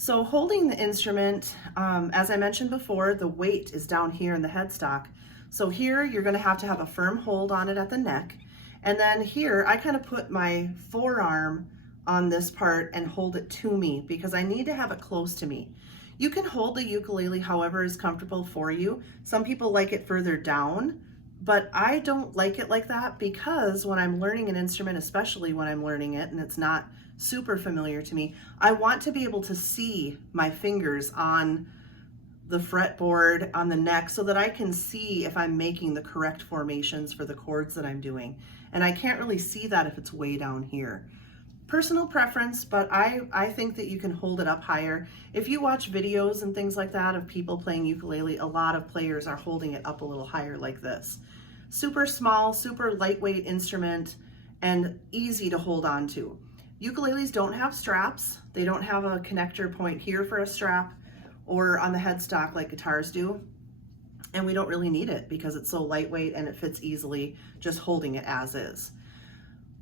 So holding the instrument, as I mentioned before, the weight is down here in the headstock. So here you're going to have a firm hold on it at the neck. And then here I kind of put my forearm on this part and hold it to me because I need to have it close to me. You can hold the ukulele however is comfortable for you. Some people like it further down, but I don't like it like that because when I'm learning an instrument, especially when I'm learning it and it's not super familiar to me, I want to be able to see my fingers on the fretboard, on the neck, so that I can see if I'm making the correct formations for the chords that I'm doing. And I can't really see that if it's way down here. Personal preference, but I think that you can hold it up higher. If you watch videos and things like that of people playing ukulele, a lot of players are holding it up a little higher like this. Super small, super lightweight instrument and easy to hold on to. Ukuleles don't have straps. They don't have a connector point here for a strap or on the headstock like guitars do. And we don't really need it because it's so lightweight and it fits easily just holding it as is.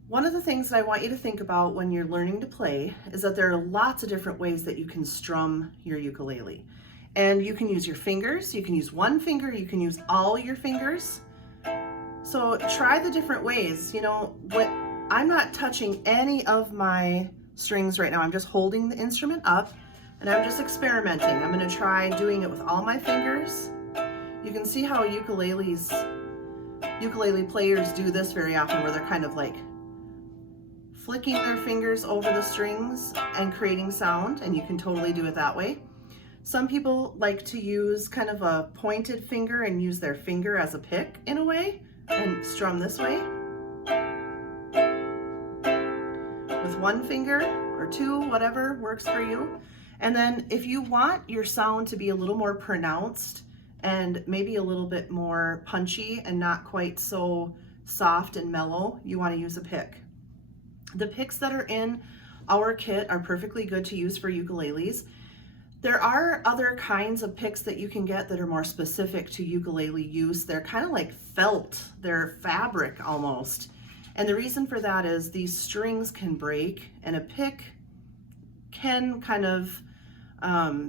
One of the things that I want you to think about when you're learning to play is that there are lots of different ways that you can strum your ukulele. And you can use your fingers, you can use one finger, you can use all your fingers. So try the different ways. You know, I'm not touching any of my strings right now. I'm just holding the instrument up and I'm just experimenting. I'm going to try doing it with all my fingers. You can see how ukulele players do this very often, where they're kind of like flicking their fingers over the strings and creating sound, and you can totally do it that way. Some people like to use kind of a pointed finger and use their finger as a pick in a way and strum this way. With one finger or two, whatever works for you. And then if you want your sound to be a little more pronounced and maybe a little bit more punchy and not quite so soft and mellow, you want to use a pick. The picks that are in our kit are perfectly good to use for ukuleles. There are other kinds of picks that you can get that are more specific to ukulele use. They're kind of like felt, they're fabric almost. And the reason for that is these strings can break and a pick can kind of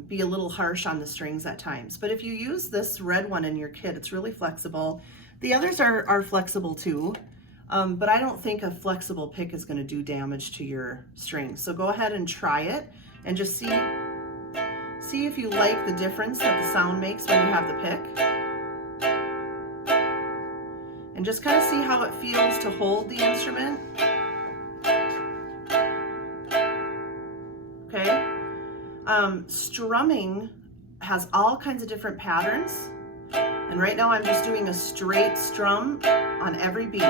be a little harsh on the strings at times. But if you use this red one in your kit, it's really flexible. The others are flexible too. But I don't think a flexible pick is going to do damage to your strings. So go ahead and try it and just see if you like the difference that the sound makes when you have the pick. And just kind of see how it feels to hold the instrument. Okay. Strumming has all kinds of different patterns. And right now I'm just doing a straight strum on every beat.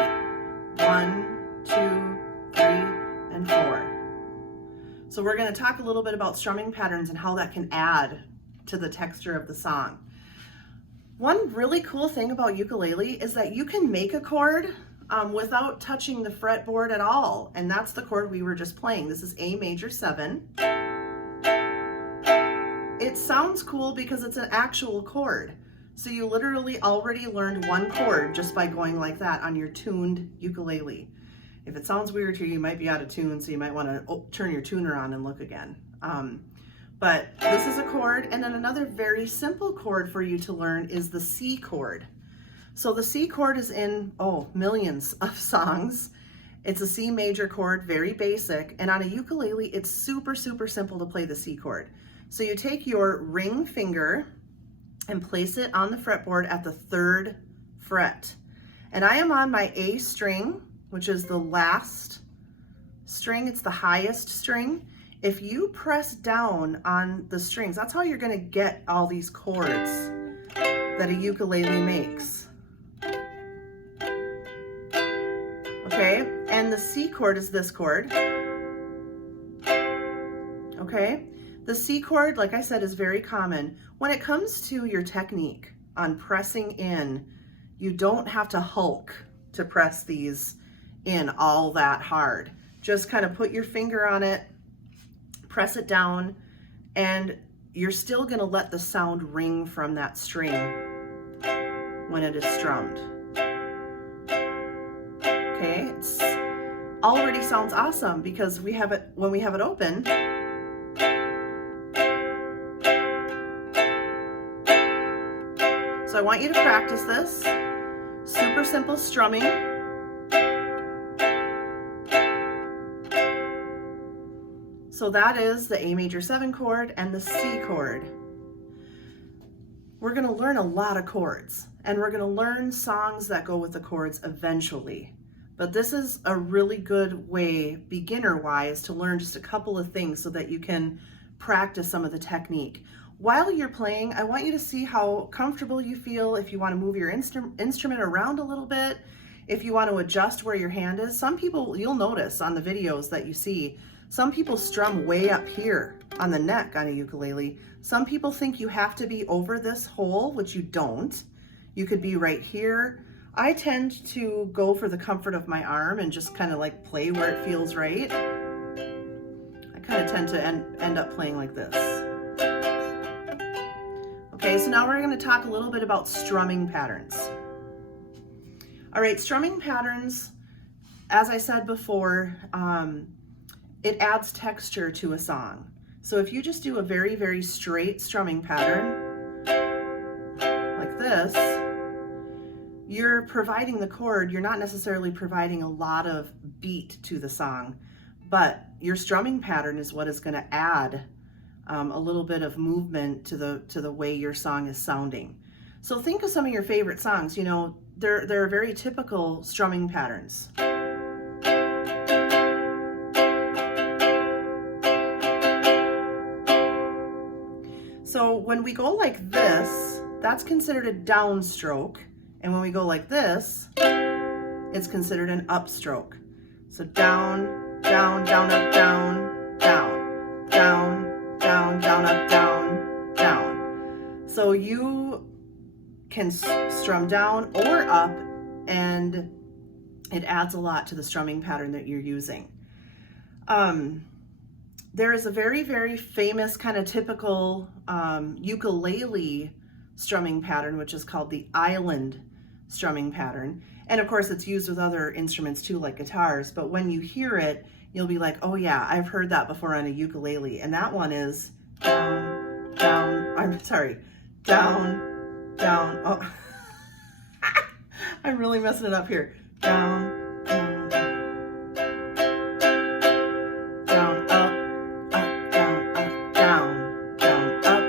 1, 2, 3, and 4. So we're going to talk a little bit about strumming patterns and how that can add to the texture of the song. One really cool thing about ukulele is that you can make a chord without touching the fretboard at all. And that's the chord we were just playing. This is A major 7. It sounds cool because it's an actual chord. So you literally already learned one chord just by going like that on your tuned ukulele. If it sounds weird to you, you might be out of tune, so you might want to turn your tuner on and look again. But this is a chord, and then another very simple chord for you to learn is the C chord. So the C chord is in, millions of songs. It's a C major chord, very basic, and on a ukulele, it's super, super simple to play the C chord. So you take your ring finger and place it on the fretboard at the 3rd fret. And I am on my A string, which is the last string, it's the highest string. If you press down on the strings, that's how you're gonna get all these chords that a ukulele makes. Okay, and the C chord is this chord. Okay, the C chord, like I said, is very common. When it comes to your technique on pressing in, you don't have to hulk to press these in all that hard. Just kind of put your finger on it, press it down, and you're still going to let the sound ring from that string when it is strummed. Okay, it's already sounds awesome because we have it when we have it open. So I want you to practice this. Super simple strumming. So that is the A major 7 chord and the C chord. We're going to learn a lot of chords, and we're going to learn songs that go with the chords eventually. But this is a really good way, beginner-wise, to learn just a couple of things so that you can practice some of the technique. While you're playing, I want you to see how comfortable you feel, if you want to move your instrument around a little bit, if you want to adjust where your hand is. Some people, you'll notice on the videos that you see, some people strum way up here on the neck on a ukulele. Some people think you have to be over this hole, which you don't. You could be right here. I tend to go for the comfort of my arm and just kind of like play where it feels right. I kind of tend to end up playing like this. Okay, so now we're going to talk a little bit about strumming patterns. All right, strumming patterns, as I said before, it adds texture to a song. So if you just do a very, very straight strumming pattern, like this, you're providing the chord, you're not necessarily providing a lot of beat to the song, but your strumming pattern is what is going to add a little bit of movement to the way your song is sounding. So think of some of your favorite songs. You know, there are very typical strumming patterns. So when we go like this, that's considered a downstroke. And when we go like this, it's considered an upstroke. So down, down, down, up, down, down, down, down, down, up, down, down. So you can strum down or up, and it adds a lot to the strumming pattern that you're using. There is a very, very famous kind of typical ukulele strumming pattern, which is called the island strumming pattern. And of course, it's used with other instruments too, like guitars. But when you hear it, you'll be like, oh yeah, I've heard that before on a ukulele. And that one is down, down, I'm sorry, down, down. Oh, I'm really messing it up here. Down, down, down, up, up, down, up, down, down, up,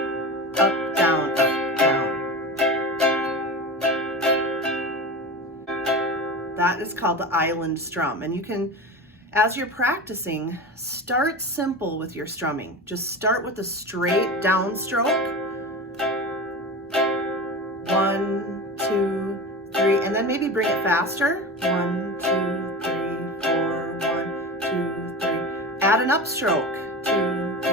down, up, down. That is called the island strum. And you can, as you're practicing, start simple with your strumming. Just start with a straight downstroke. 1, 2, 3, and then maybe bring it faster. 1, 2, 3, 4, 1, 2, 3. Add an upstroke. 2, 3.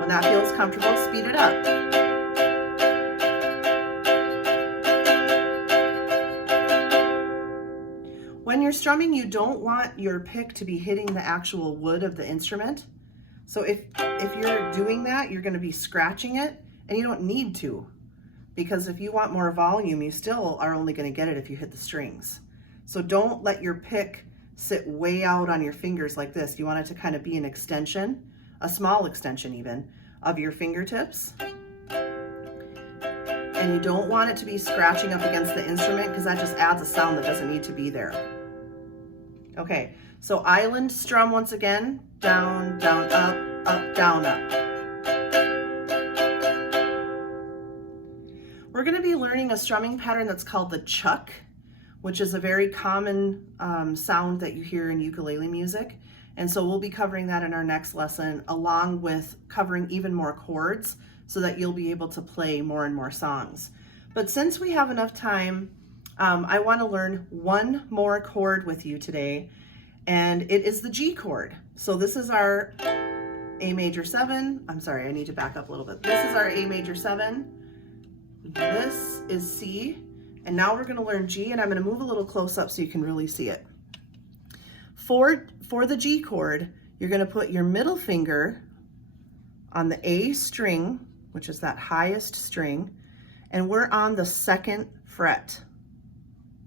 When that feels comfortable, speed it up. When you're strumming, you don't want your pick to be hitting the actual wood of the instrument. So if you're doing that, you're going to be scratching it, and you don't need to, because if you want more volume, you still are only going to get it if you hit the strings. So don't let your pick sit way out on your fingers like this. You want it to kind of be an extension, a small extension even, of your fingertips. And you don't want it to be scratching up against the instrument, because that just adds a sound that doesn't need to be there. Okay, so island strum once again. Down, down, up, down, up. We're going to be learning a strumming pattern that's called the chuck, which is a very common sound that you hear in ukulele music. And so we'll be covering that in our next lesson, along with covering even more chords so that you'll be able to play more and more songs. But since we have enough time, I want to learn one more chord with you today, and it is the G chord. So this is our A major 7. I'm sorry, I need to back up a little bit. This is our A major 7. This is C. And now we're going to learn G, and I'm going to move a little close up so you can really see it. For the G chord, you're going to put your middle finger on the A string, which is that highest string, and we're on the 2nd fret.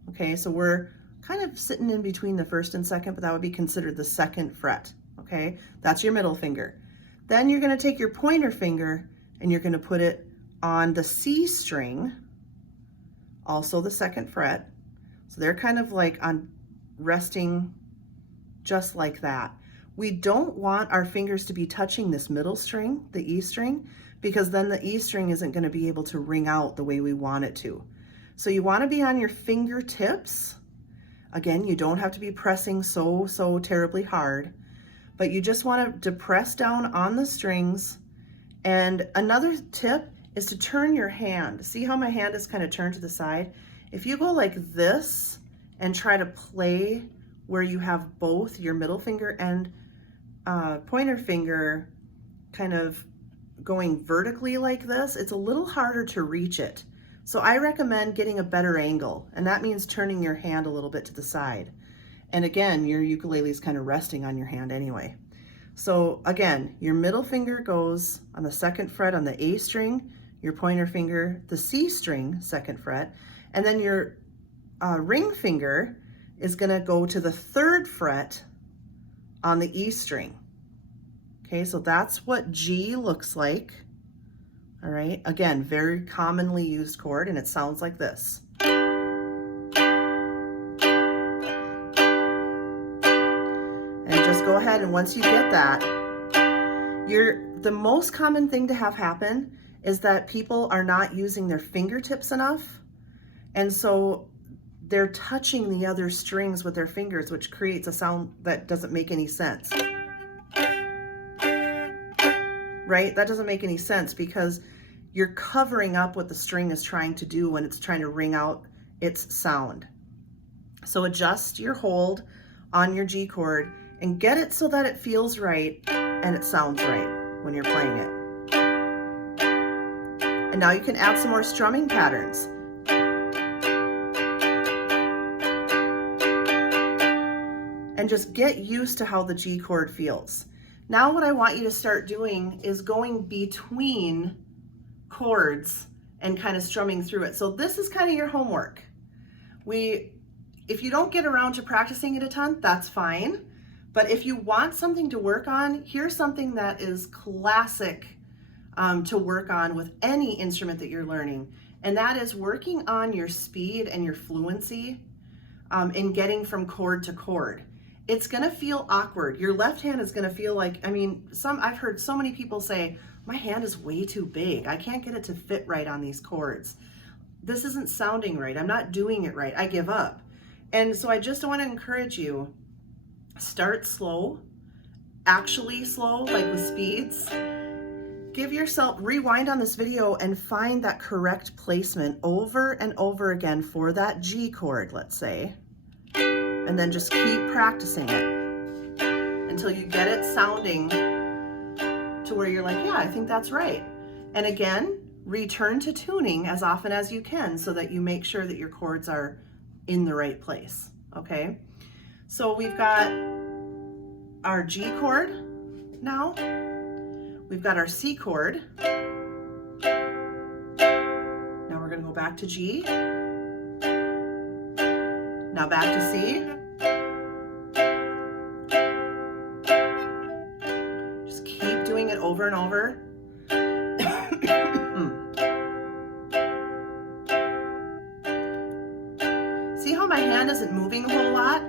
Okay, so we're kind of sitting in between the 1st and 2nd, but that would be considered the 2nd fret. Okay, that's your middle finger. Then you're going to take your pointer finger and you're going to put it on the C string, also the 2nd fret. So they're kind of like on resting just like that. We don't want our fingers to be touching this middle string, the E string, because then the E string isn't going to be able to ring out the way we want it to. So you want to be on your fingertips. Again, you don't have to be pressing so terribly hard, but you just want to press down on the strings. And another tip is to turn your hand. See how my hand is kind of turned to the side? If you go like this and try to play where you have both your middle finger and pointer finger kind of going vertically like this, it's a little harder to reach it. So I recommend getting a better angle, and that means turning your hand a little bit to the side. And again, your ukulele is kind of resting on your hand anyway. So again, your middle finger goes on the 2nd fret on the A string, your pointer finger, the C string, 2nd fret, and then your ring finger is gonna go to the 3rd fret on the E string. Okay, so that's what G looks like. All right, again, very commonly used chord, and it sounds like this. And just go ahead, and once you get that, the most common thing to have happen is that people are not using their fingertips enough, and so they're touching the other strings with their fingers, which creates a sound that doesn't make any sense. Right? That doesn't make any sense because you're covering up what the string is trying to do when it's trying to ring out its sound. So adjust your hold on your G chord and get it so that it feels right and it sounds right when you're playing it. And now you can add some more strumming patterns. And just get used to how the G chord feels. Now what I want you to start doing is going between chords and kind of strumming through it. So this is kind of your homework. If you don't get around to practicing it a ton, that's fine. But if you want something to work on, here's something that is classic to work on with any instrument that you're learning. And that is working on your speed and your fluency in getting from chord to chord. It's gonna feel awkward. Your left hand is gonna feel like, I've heard so many people say, my hand is way too big. I can't get it to fit right on these chords. This isn't sounding right. I'm not doing it right. I give up. And so I just want to encourage you, start slow, actually slow, like with speeds. Give yourself, rewind on this video and find that correct placement over and over again for that G chord, let's say. And then just keep practicing it until you get it sounding to where you're like, yeah, I think that's right. And again, return to tuning as often as you can so that you make sure that your chords are in the right place, okay? So we've got our G chord now. We've got our C chord. Now we're gonna go back to G. Now back to C. Just keep doing it over and over. See how my hand isn't moving a whole lot?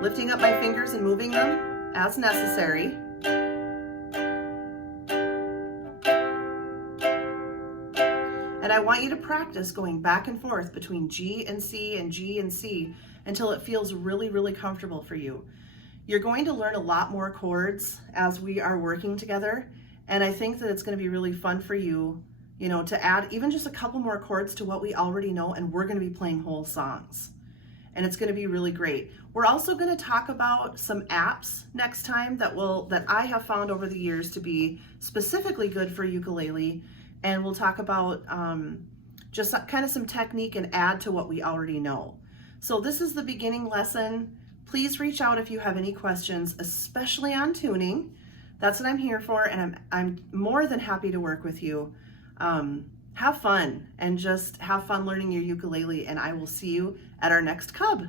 Lifting up my fingers and moving them as necessary. And I want you to practice going back and forth between G and C and G and C until it feels really, really comfortable for you. You're going to learn a lot more chords as we are working together. And I think that it's going to be really fun for you, to add even just a couple more chords to what we already know, and we're going to be playing whole songs. And it's going to be really great. We're also going to talk about some apps next time that I have found over the years to be specifically good for ukulele. And we'll talk about just kind of some technique and add to what we already know. So this is the beginning lesson. Please reach out if you have any questions, especially on tuning. That's what I'm here for, and I'm more than happy to work with you. Have fun, and just have fun learning your ukulele, and I will see you at our next Cub.